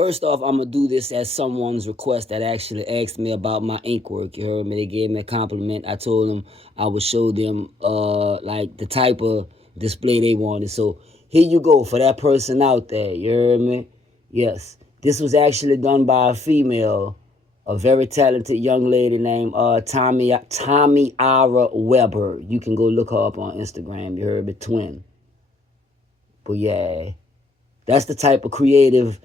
First off, I'm gonna do this at someone's request that actually asked me about my ink work. You heard me? They gave me a compliment. I told them I would show them like the type of display they wanted. So here you go for that person out there. You heard me? Yes, this was actually done by a female, a very talented young lady named Tommy Ira Weber. You can go look her up on Instagram. You heard me? Twin. But yeah, that's the type of creative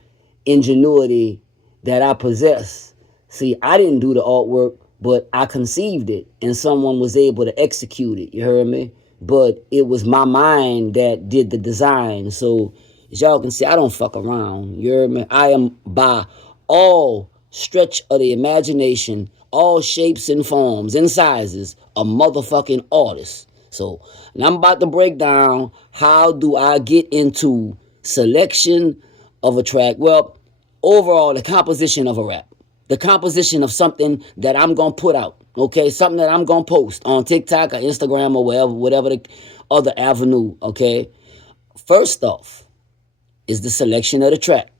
ingenuity that I possess. See, I didn't do the artwork, but I conceived it and someone was able to execute it. You heard me? But it was my mind that did the design. So, as y'all can see, I don't fuck around. You heard me? I am by all stretch of the imagination, all shapes and forms and sizes, a motherfucking artist. So, and I'm about to break down how do I get into selection of a track. Well, overall, the composition of a rap, the composition of something that I'm gonna put out. Okay, something that I'm gonna post on TikTok or Instagram or whatever the other avenue. Okay, first off is the selection of the track.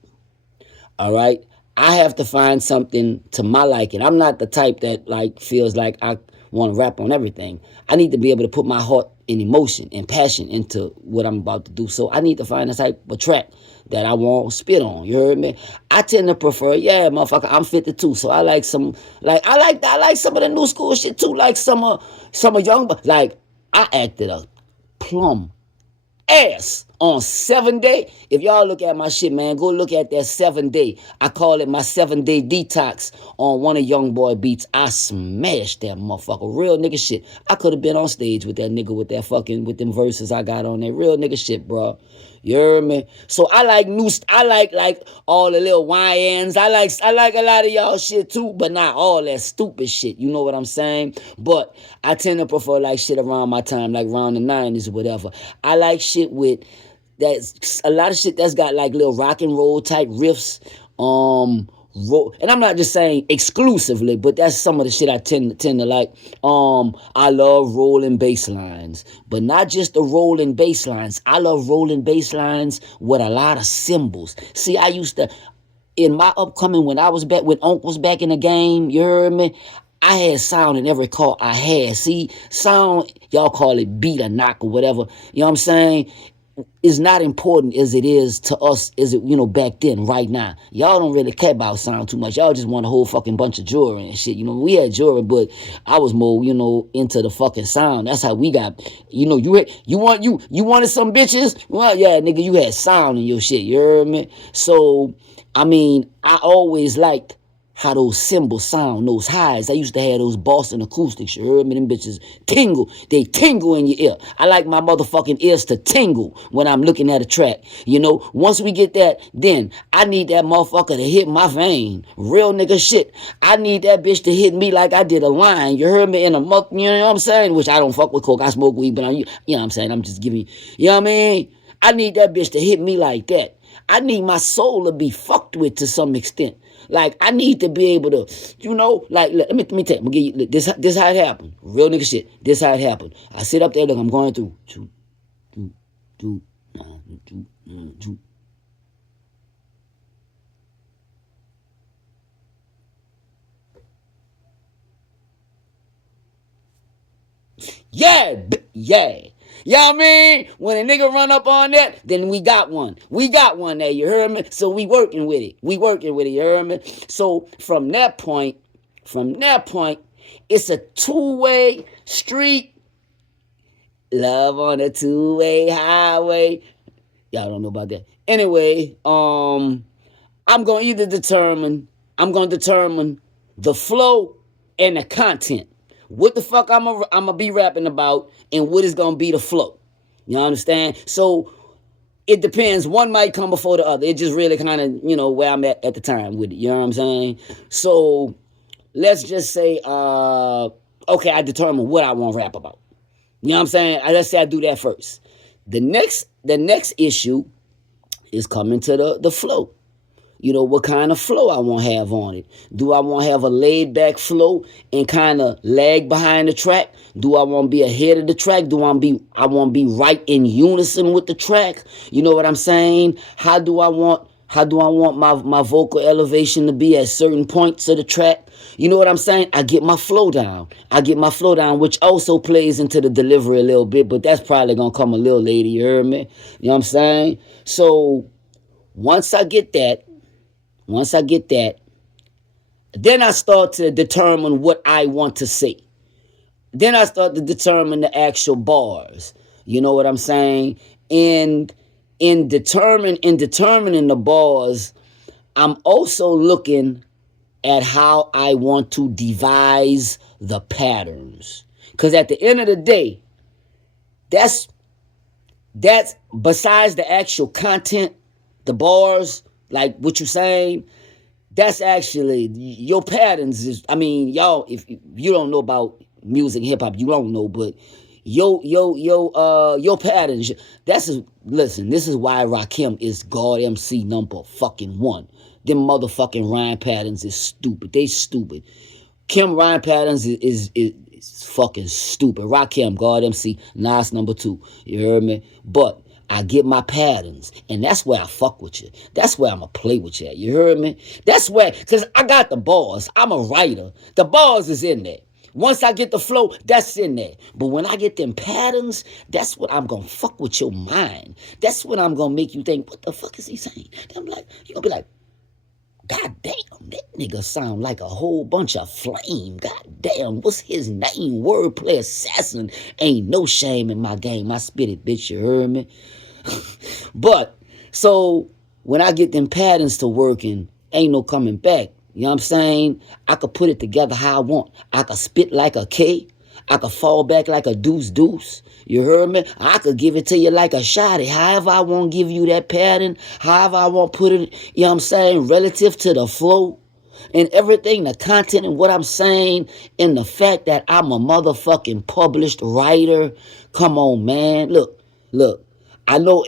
All right, I have to find something to my liking. I'm not the type that like feels like I want to rap on everything. I need to be able to put my heart and emotion and passion into what I'm about to do. So I need to find a type of track that I want to spit on. You heard me? I tend to prefer, yeah, motherfucker, I'm 52, so I like some, I like some of the new school shit too, like some of young, like I acted a plum ass on 7 Day. If y'all look at my shit, man, go look at that 7 Day. I call it my 7 Day detox on one of Young Boy beats. I smashed that motherfucker. Real nigga shit. I could have been on stage with that nigga with that fucking, with them verses I got on there. Real nigga shit, bro. You heard me? So I like I like all the little YNs. I like a lot of y'all shit too, but not all that stupid shit. You know what I'm saying? But I tend to prefer like shit around my time, like around the 90s or whatever. I like shit with that's a lot of shit that's got like little rock and roll type riffs. And I'm not just saying exclusively, but that's some of the shit I tend to like. I love rolling bass lines, but not just the rolling bass lines. I love rolling bass lines with a lot of cymbals. See, I used to, in my upcoming, when I was back, when Unc was back in the game, you heard me? I had sound in every call I had. See, sound, y'all call it beat or knock or whatever. You know what I'm saying? Is not important as it is to us, as it, back then, right now. Y'all don't really care about sound too much. Y'all just want a whole fucking bunch of jewelry and shit. We had jewelry, but I was more, into the fucking sound. That's how we got, you wanted some bitches? Well, yeah, nigga, you had sound in your shit, you heard me? So, I always liked how those cymbals sound, those highs. I used to have those Boston acoustics. You heard me? Them bitches tingle. They tingle in your ear. I like my motherfucking ears to tingle when I'm looking at a track. Once we get that, then I need that motherfucker to hit my vein. Real nigga shit. I need that bitch to hit me like I did a line. You heard me? In a month, you know what I'm saying? Which I don't fuck with coke. I smoke weed, but you know what I'm saying? I'm just giving you know what I mean? I need that bitch to hit me like that. I need my soul to be fucked with to some extent. Like, I need to be able to, like, let me tell you, I'm gonna give you, this how it happened. Real nigga shit. This how it happened. I sit up there, look, I'm going through. Yeah, yeah. You know what I mean? When a nigga run up on that, then we got one. We got one there, you heard me? So we working with it. You heard me? So from that point, it's a two-way street. Love on a two-way highway. Y'all don't know about that. Anyway, I'm going to determine the flow and the content. What the fuck I'm gonna be rapping about and what is gonna be the flow. You understand? So it depends. One might come before the other. It just really kind of, where I'm at the time with it. You know what I'm saying? So let's just say, okay, I determine what I want to rap about. You know what I'm saying? Let's say I do that first. The next issue is coming to the flow. What kind of flow I want to have on it. Do I want to have a laid back flow and kind of lag behind the track? Do I want to be ahead of the track? I want to be right in unison with the track? You know what I'm saying? How do I want How do I want my vocal elevation to be at certain points of the track? You know what I'm saying? I get my flow down. I get my flow down, which also plays into the delivery a little bit, but that's probably gonna come a little later, you heard me? You know what I'm saying? So once I get that, then I start to determine what I want to say. Then I start to determine the actual bars. You know what I'm saying? And in determining the bars, I'm also looking at how I want to devise the patterns. Because at the end of the day, that's besides the actual content, the bars, like what you're saying, that's actually your patterns is, I mean, y'all, if you don't know about music, hip hop, you don't know, but your patterns, listen, this is why Rakim is God MC number fucking one. Them motherfucking rhyme patterns is stupid. They stupid. Kim rhyme patterns is fucking stupid. Rakim, God MC, Nas number two. You heard me? But I get my patterns, and that's where I fuck with you. That's where I'ma play with you at. You heard me? That's where, because I got the bars. I'm a writer. The bars is in there. Once I get the flow, that's in there. But when I get them patterns, that's what I'm gonna fuck with your mind. That's what I'm gonna make you think, what the fuck is he saying? I'm like, you gonna be like, God damn, that nigga sound like a whole bunch of flame. God damn, what's his name? Wordplay assassin. Ain't no shame in my game. I spit it, bitch, you heard me? But, so, when I get them patterns to working, ain't no coming back. You know what I'm saying? I could put it together how I want. I could spit like a K. I could fall back like a deuce. You heard me? I could give it to you like a shotty. However I want to give you that pattern, however I want to put it, you know what I'm saying, relative to the flow and everything, the content and what I'm saying, and the fact that I'm a motherfucking published writer. Come on, man. Look. I know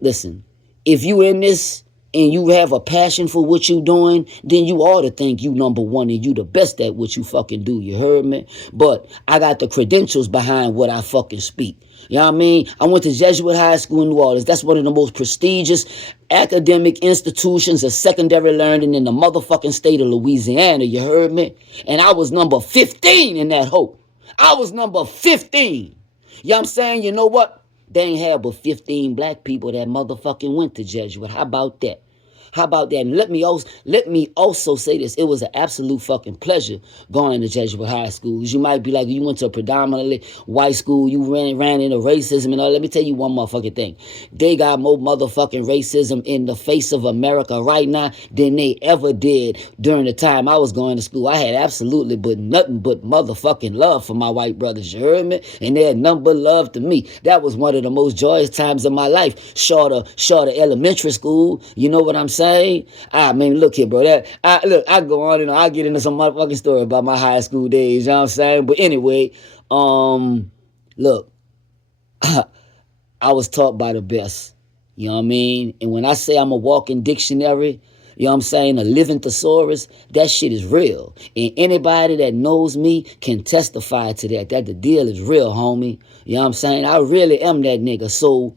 listen, if you in this and you have a passion for what you doing, then you ought to think you number one and you the best at what you fucking do. You heard me? But I got the credentials behind what I fucking speak. You know what I mean? I went to Jesuit High School in New Orleans. That's one of the most prestigious academic institutions of secondary learning in the motherfucking state of Louisiana. You heard me? And I was number 15 in that hoe. I was number 15. You know what I'm saying? You know what? They ain't had but 15 black people that motherfucking went to Jesuit. How about that? How about that? And let me also say this. It was an absolute fucking pleasure going to Jesuit high schools. You might be like, you went to a predominantly white school, you ran into racism and all. Let me tell you one motherfucking thing. They got more motherfucking racism in the face of America right now than they ever did during the time I was going to school. I had absolutely nothing but motherfucking love for my white brothers. You heard me? And they had nothing but love to me. That was one of the most joyous times of my life. Short of elementary school. You know what I'm saying? I mean, look here, bro. I go on and I get into some motherfucking story about my high school days. You know what I'm saying? But anyway, look, I was taught by the best. You know what I mean? And when I say I'm a walking dictionary, you know what I'm saying, a living thesaurus, that shit is real. And anybody that knows me can testify to that the deal is real, homie. You know what I'm saying? I really am that nigga. So,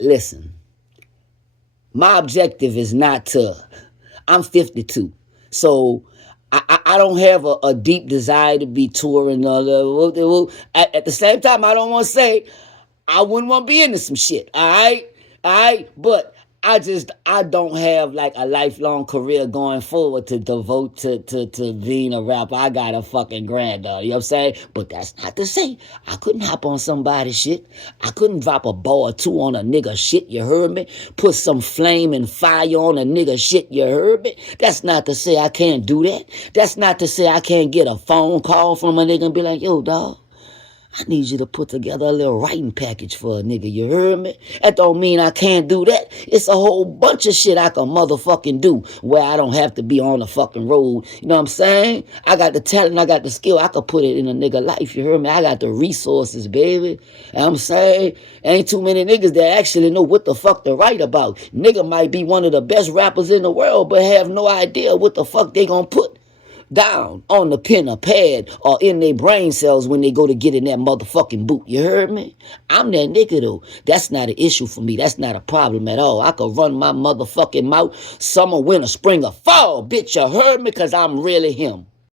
listen. My objective is not to, I'm 52. So I don't have a deep desire to be touring. At the same time, I don't want to say I wouldn't want to be into some shit. All right. But I don't have like a lifelong career going forward to devote to being a rapper. I got a fucking granddaughter, you know what I'm saying? But that's not to say I couldn't hop on somebody's shit. I couldn't drop a bar or two on a nigga shit, you heard me? Put some flame and fire on a nigga shit, you heard me? That's not to say I can't do that. That's not to say I can't get a phone call from a nigga and be like, yo, dog, I need you to put together a little writing package for a nigga, you heard me? That don't mean I can't do that. It's a whole bunch of shit I can motherfucking do where I don't have to be on the fucking road. You know what I'm saying? I got the talent, I got the skill. I could put it in a nigga life, you heard me? I got the resources, baby. And I'm saying, ain't too many niggas that actually know what the fuck to write about. Nigga might be one of the best rappers in the world, but have no idea what the fuck they gonna put down on the pen or pad or in their brain cells when they go to get in that motherfucking boot. You heard me? I'm that nigga though. That's not an issue for me. That's not a problem at all. I could run my motherfucking mouth summer, winter, spring, or fall. Bitch, you heard me? Because I'm really him.